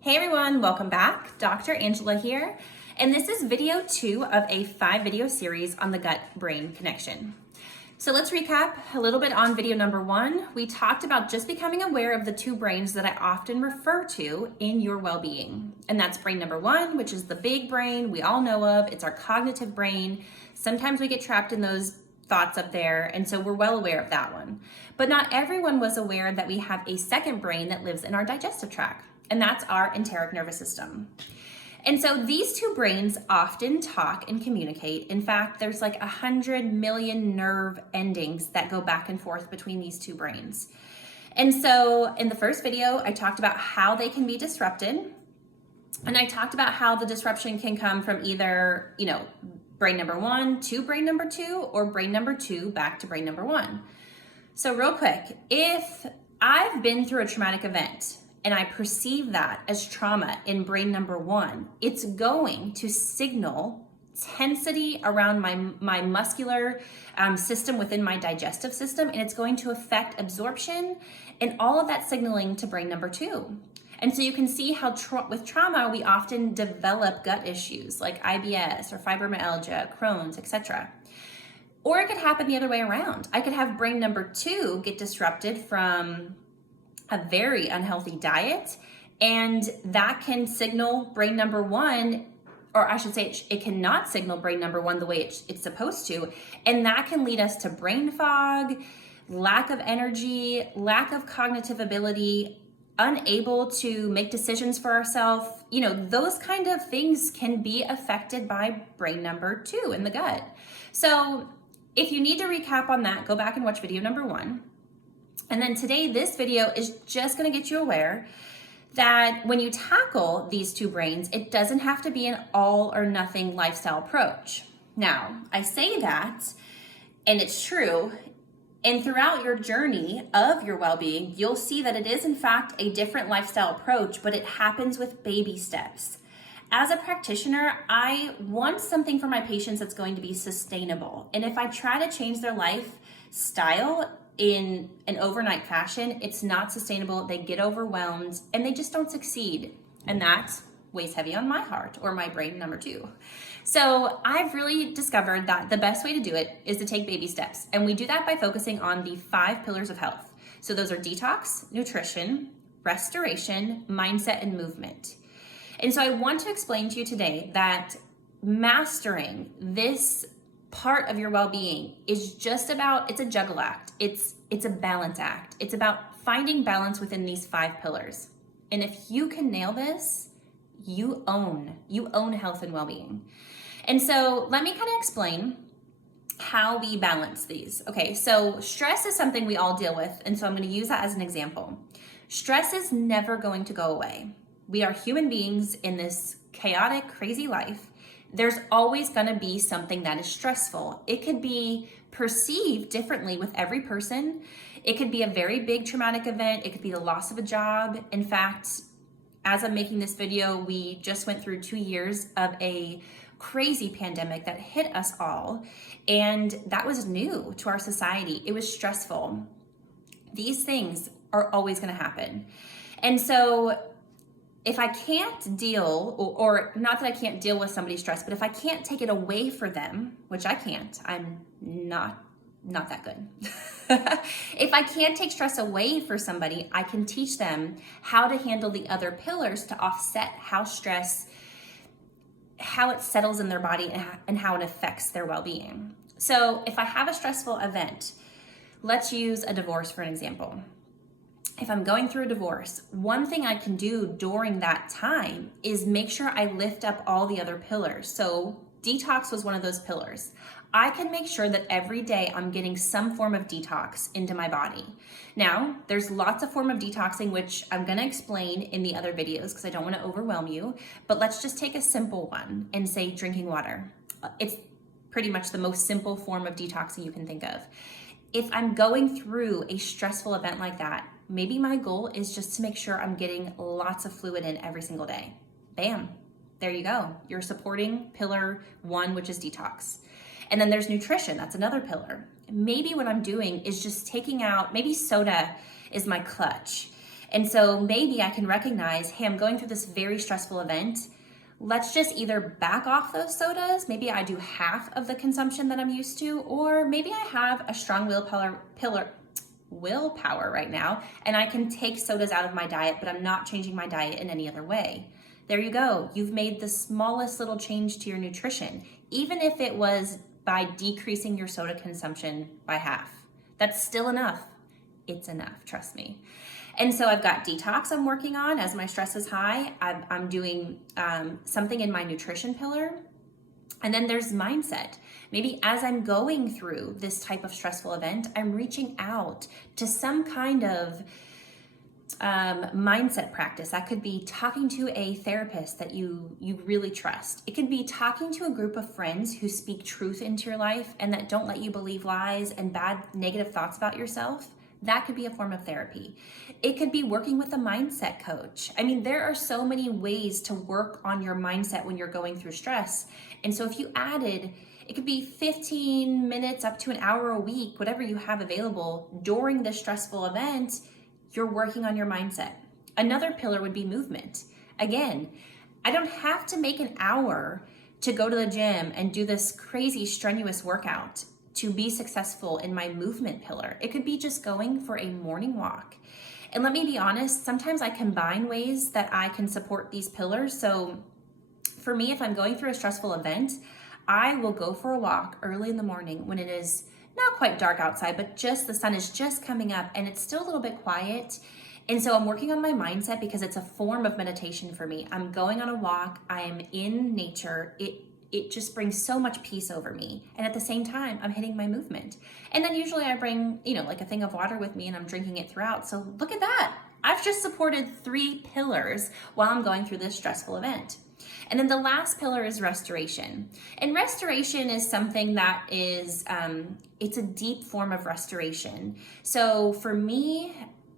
Hey everyone, welcome back. Dr. Angela here, and this is video 2 of a 5-video series on the gut-brain connection. So let's recap a little bit on video number 1. We talked about just becoming aware of the 2 brains that I often refer to in your well-being. And that's brain number 1, which is the big brain we all know of. It's our cognitive brain. Sometimes we get trapped in those thoughts up there, and so we're well aware of that one. But not everyone was aware that we have a second brain that lives in our digestive tract, and that's our enteric nervous system. And so these 2 brains often talk and communicate. In fact, there's like 100 million nerve endings that go back and forth between these 2 brains. And so in the first video, I talked about how they can be disrupted. And I talked about how the disruption can come from either, brain number 1 to brain number 2, or brain number 2 back to brain number 1. So real quick, if I've been through a traumatic event and I perceive that as trauma in brain number 1, it's going to signal tensity around my muscular system within my digestive system, and it's going to affect absorption and all of that signaling to brain number 2. And so you can see how with trauma, we often develop gut issues like IBS or fibromyalgia, Crohn's, etc. Or it could happen the other way around. I could have brain number 2 get disrupted from a very unhealthy diet, and that can signal brain number 1, or I should say it cannot signal brain number 1 the way it's supposed to, and that can lead us to brain fog, lack of energy, lack of cognitive ability, unable to make decisions for ourselves. Those kind of things can be affected by brain number 2 in the gut. So if you need to recap on that, go back and watch video number 1. And then today, this video is just going to get you aware that when you tackle these 2 brains, it doesn't have to be an all or nothing lifestyle approach. Now, I say that, and it's true, and throughout your journey of your well-being, you'll see that it is in fact a different lifestyle approach, but it happens with baby steps. As a practitioner, I want something for my patients that's going to be sustainable. And if I try to change their lifestyle in an overnight fashion, it's not sustainable. They get overwhelmed and they just don't succeed. And that weighs heavy on my heart, or my brain number 2. So I've really discovered that the best way to do it is to take baby steps. And we do that by focusing on the 5 pillars of health. So those are detox, nutrition, restoration, mindset, and movement. And so I want to explain to you today that mastering this part of your well-being is just about, it's a juggle act. It's a balance act. It's about finding balance within these 5 pillars. And if you can nail this, you own health and well-being. And so let me kind of explain how we balance these. Okay, so stress is something we all deal with, and so I'm going to use that as an example. Stress is never going to go away. We are human beings in this chaotic, crazy life. There's always going to be something that is stressful. It could be perceived differently with every person. It could be a very big traumatic event. It could be the loss of a job. In fact, as I'm making this video, we just went through 2 years of a crazy pandemic that hit us all, and that was new to our society. It was stressful. These things are always going to happen. And so if I can't deal, or not that I can't deal with somebody's stress, but if I can't take it away for them, which I can't, I'm not that good. If I can't take stress away for somebody, I can teach them how to handle the other pillars to offset how it settles in their body and how it affects their well-being. So if I have a stressful event, let's use a divorce for an example. If I'm going through a divorce, one thing I can do during that time is make sure I lift up all the other pillars. So detox was one of those pillars. I can make sure that every day I'm getting some form of detox into my body. Now, there's lots of form of detoxing, which I'm going to explain in the other videos because I don't want to overwhelm you, but let's just take a simple one and say drinking water. It's pretty much the most simple form of detoxing you can think of. If I'm going through a stressful event like that, maybe my goal is just to make sure I'm getting lots of fluid in every single day. Bam, there you go. You're supporting pillar 1, which is detox. And then there's nutrition, that's another pillar. Maybe what I'm doing is just taking out, maybe soda is my clutch. And so maybe I can recognize, hey, I'm going through this very stressful event. Let's just either back off those sodas. Maybe I do half of the consumption that I'm used to, or maybe I have a strong willpower right now, and I can take sodas out of my diet, but I'm not changing my diet in any other way. There you go. You've made the smallest little change to your nutrition, even if it was by decreasing your soda consumption by half. That's still enough. It's enough, trust me. And so I've got detox I'm working on as my stress is high. I'm doing something in my nutrition pillar. And then there's mindset. Maybe as I'm going through this type of stressful event, I'm reaching out to some kind of mindset practice. That could be talking to a therapist that you really trust. It could be talking to a group of friends who speak truth into your life and that don't let you believe lies and bad negative thoughts about yourself. That could be a form of therapy. It could be working with a mindset coach. I mean, there are so many ways to work on your mindset when you're going through stress. And so if you added, it could be 15 minutes up to an hour a week, whatever you have available during this stressful event, you're working on your mindset. Another pillar would be movement. Again, I don't have to make an hour to go to the gym and do this crazy strenuous workout to be successful in my movement pillar. It could be just going for a morning walk. And let me be honest, sometimes I combine ways that I can support these pillars. So for me, if I'm going through a stressful event, I will go for a walk early in the morning when it is not quite dark outside, but just the sun is just coming up and it's still a little bit quiet. And so I'm working on my mindset because it's a form of meditation for me. I'm going on a walk, I am in nature. It just brings so much peace over me. And at the same time, I'm hitting my movement. And then usually I bring, like a thing of water with me and I'm drinking it throughout. So look at that. I've just supported 3 pillars while I'm going through this stressful event. And then the last pillar is restoration. And restoration is something that is, it's a deep form of restoration. So for me,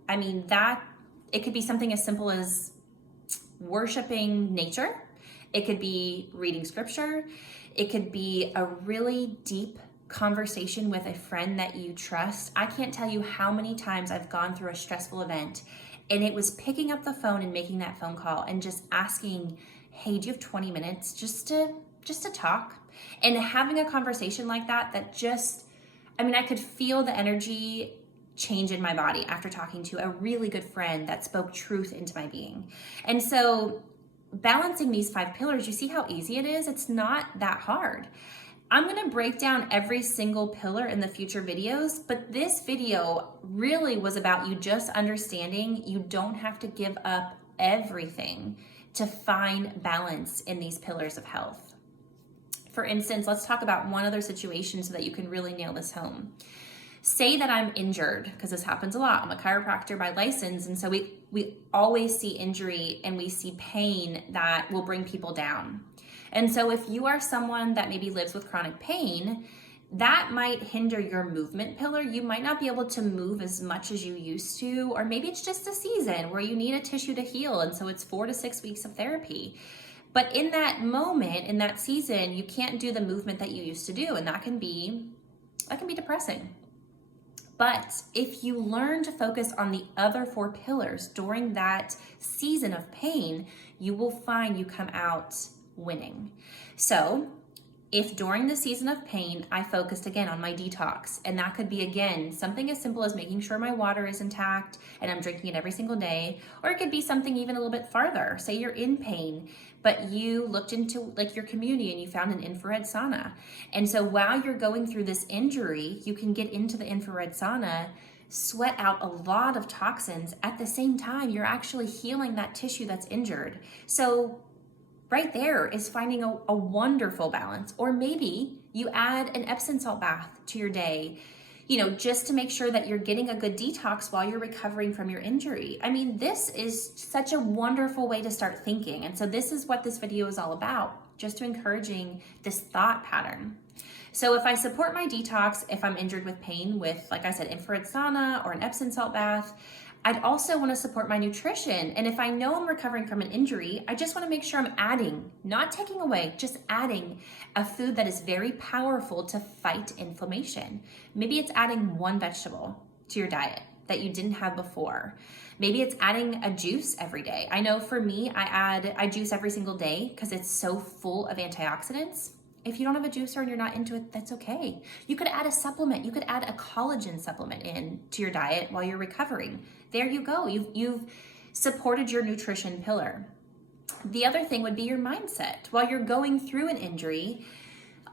it could be something as simple as worshiping nature. It could be reading scripture. It could be a really deep conversation with a friend that you trust. I can't tell you how many times I've gone through a stressful event and it was picking up the phone and making that phone call and just asking, hey, do you have 20 minutes just to talk? And having a conversation like that I could feel the energy change in my body after talking to a really good friend that spoke truth into my being. And so balancing these 5 pillars, you see how easy it is? It's not that hard. I'm gonna break down every single pillar in the future videos, but this video really was about you just understanding you don't have to give up everything to find balance in these pillars of health. For instance, let's talk about one other situation so that you can really nail this home. Say that I'm injured, because this happens a lot. I'm a chiropractor by license, and so we always see injury and we see pain that will bring people down. And so if you are someone that maybe lives with chronic pain, that might hinder your movement pillar. You might not be able to move as much as you used to, or maybe it's just a season where you need a tissue to heal, and so it's 4 to 6 weeks of therapy. But in that moment, in that season, you can't do the movement that you used to do, and that can be depressing. But if you learn to focus on the other 4 pillars during that season of pain, you will find you come out winning. So if during the season of pain, I focused again on my detox, and that could be again, something as simple as making sure my water is intact and I'm drinking it every single day, or it could be something even a little bit farther. Say you're in pain, but you looked into your community and you found an infrared sauna. And so while you're going through this injury, you can get into the infrared sauna, sweat out a lot of toxins. At the same time, you're actually healing that tissue that's injured. So right there is finding a wonderful balance. Or maybe you add an Epsom salt bath to your day, just to make sure that you're getting a good detox while you're recovering from your injury. This is such a wonderful way to start thinking. And so this is what this video is all about, just to encouraging this thought pattern. So if I support my detox, if I'm injured with pain with, like I said, infrared sauna or an Epsom salt bath, I'd also want to support my nutrition. And if I know I'm recovering from an injury, I just want to make sure I'm adding, not taking away, just adding a food that is very powerful to fight inflammation. Maybe it's adding 1 vegetable to your diet. that you didn't have before. Maybe it's adding a juice every day. I know for me, I juice every single day because it's so full of antioxidants. If you don't have a juicer and you're not into it, that's okay. You could add a supplement. You could add a collagen supplement in to your diet while you're recovering. There you go. You've supported your nutrition pillar. The other thing would be your mindset. While you're going through an injury,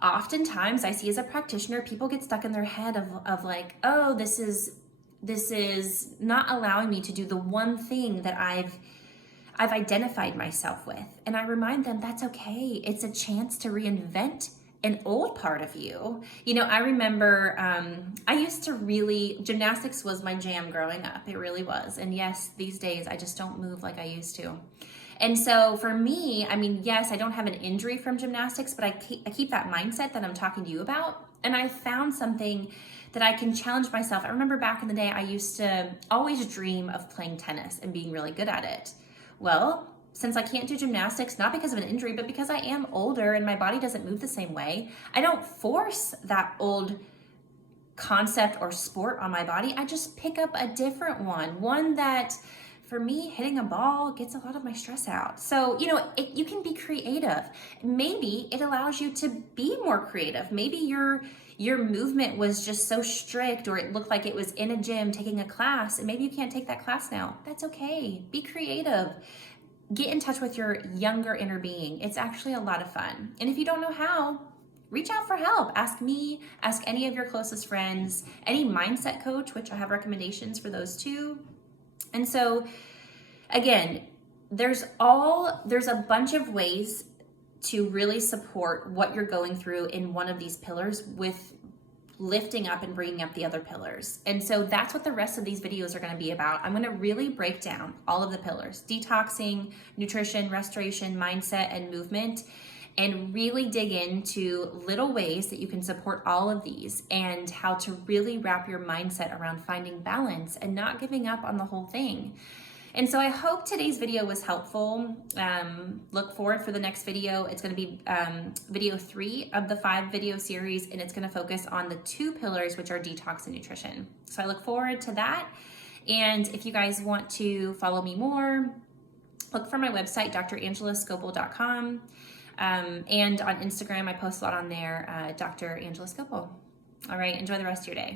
oftentimes I see as a practitioner, people get stuck in their head of like, oh, this is not allowing me to do the one thing that I've identified myself with. And I remind them that's okay. It's a chance to reinvent an old part of you. You know, I remember I used to gymnastics was my jam growing up. It really was. And yes, these days I just don't move like I used to. And so for me, I mean, yes, I don't have an injury from gymnastics, but I keep that mindset that I'm talking to you about. And I found something that I can challenge myself. I remember back in the day, I used to always dream of playing tennis and being really good at it. Well, since I can't do gymnastics, not because of an injury, but because I am older and my body doesn't move the same way, I don't force that old concept or sport on my body. I just pick up a different one that for me, hitting a ball gets a lot of my stress out. So, you know, you can be creative. Maybe it allows you to be more creative. Maybe your movement was just so strict, or it looked like it was in a gym taking a class, and maybe you can't take that class now. That's okay. Be creative. Get in touch with your younger inner being. It's actually a lot of fun. And if you don't know how, reach out for help. Ask me, ask any of your closest friends, any mindset coach, which I have recommendations for those too. And so again, there's a bunch of ways to really support what you're going through in one of these pillars with lifting up and bringing up the other pillars. And so that's what the rest of these videos are going to be about. I'm going to really break down all of the pillars: detoxing, nutrition, restoration, mindset, and movement, and really dig into little ways that you can support all of these and how to really wrap your mindset around finding balance and not giving up on the whole thing. And so I hope today's video was helpful. Look forward for the next video. It's going to be video 3 of the 5 video series, and it's going to focus on the 2 pillars, which are detox and nutrition. So I look forward to that. And if you guys want to follow me more, look for my website, drangelaScopel.com. And on Instagram, I post a lot on there, Dr. Angela Scopel. All right, enjoy the rest of your day.